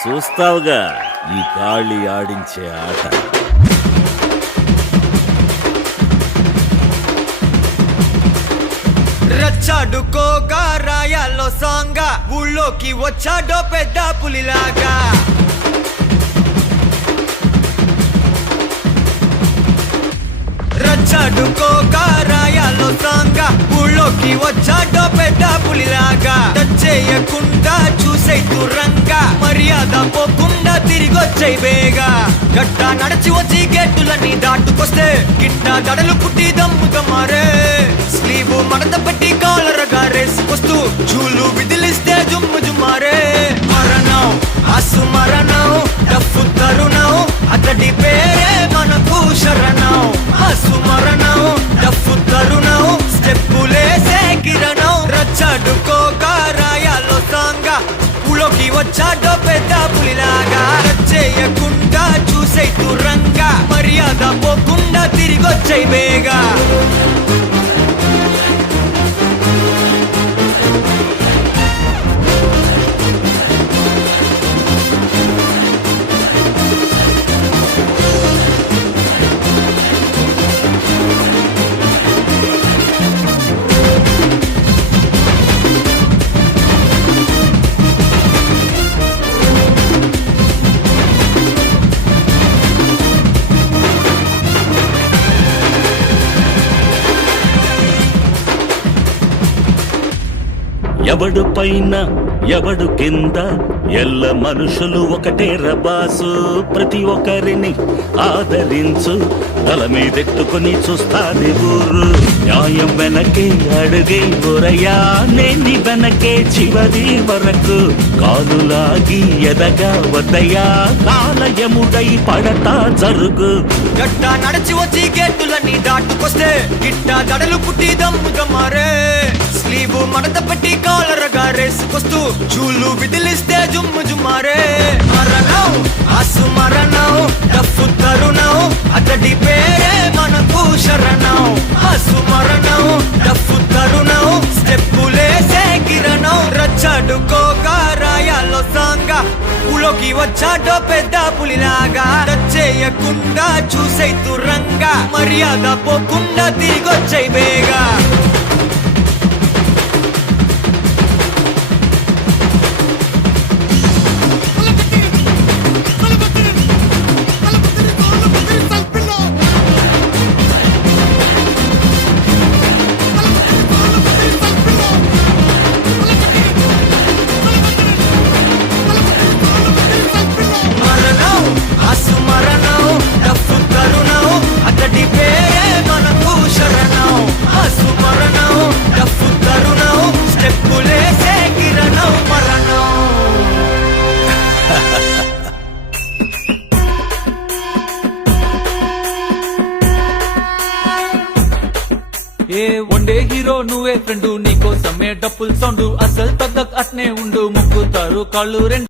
చూస్తావుగా ఈ గాలి ఆడించే ఆట. రచ్చాడుకోగా రాయాల్లో సాంగా ఊళ్ళోకి వచ్చాడో పెద్ద పులిలాగా. రచ్చాడుకోగా రాయాల్లో సాంగా ఊళ్ళోకి వచ్చాడో పెద్ద పులిలాగా. టచ్ చేయకుండా చూసే దూరంగా మర్యాద పోకుండా తిరిగొచ్చాయి బేగా. గట్ట నడిచి వచ్చి గేటులన్నీ దాటుకొస్తే గిట్ట దడలు పుట్టి దమ్ముగా మారే. స్లీవ్ మడత పెట్టి కాలరగా రేసుకొస్తూ చూలు విదిలిస్తే జుమ్ము జుమ్మారే. మరణం ఆసు మరణం డఫు తరుణం అతడి పేరే మనకు శరణం. ఆసు మరణం డఫు తరుణం స్టెప్పులేసే కిరణం. రచ్చాడుకోగా రాయాల్లో సాంగా ఊళ్ళోకి వచ్చాడో పెద్ద పులిలాగా. చేయకుండా చూసే దూరంగా మర్యాద పోకుండా తిరిగొచ్చాయి బేగా. ఎవడు పైన ఎవడు కింద ఎల్ల మనుషులు ఒకటే రబాసు. ప్రతి ఒక్కరిని ఆదరించు తల మీదెట్టుకుని చూస్తాది ఊరు. న్యాయం వెనకే అడుగే బొరయా నేని వెనకే చివరి వరకు. కాలులాగి ఎదగా వద్దయా కాలయముడై పడతా జరుగు. గట్ట నడిచి వచ్చి గేటులన్నీ దాటుకొస్తే గిట్ట దడలు పుట్టి దమ్ముగా మారే. స్లీవ్ మడత పెట్టి కాలరగా రేసుకొస్తూ చూలు విదిలిస్తే జుమ్ము జుమ్మారే. మరణం ఆసు మరణం డఫు తరుణం అతడి పేరే మనకు శరణం. ఆసు మరణం డఫు తరుణం స్టెప్పులేసే కిరణం. రచ్చాడుకోగా రాయాల్లో సాంగా ఊళ్ళోకి వచ్చాడో పెద్ద పులిలాగా. టచ్ చేయకుండా చూసే దూరంగా మర్యాద పోకుండా తిరిగొచ్చాయి బేగా. ఏ వన్డే హీరో నువ్వే ఫ్రెండు నీకోసమే డప్పుల్ సౌండ్ అసలు తగ్గక్ అట్నే ఉండు. ముగ్గుతారు కాళ్ళు రెండు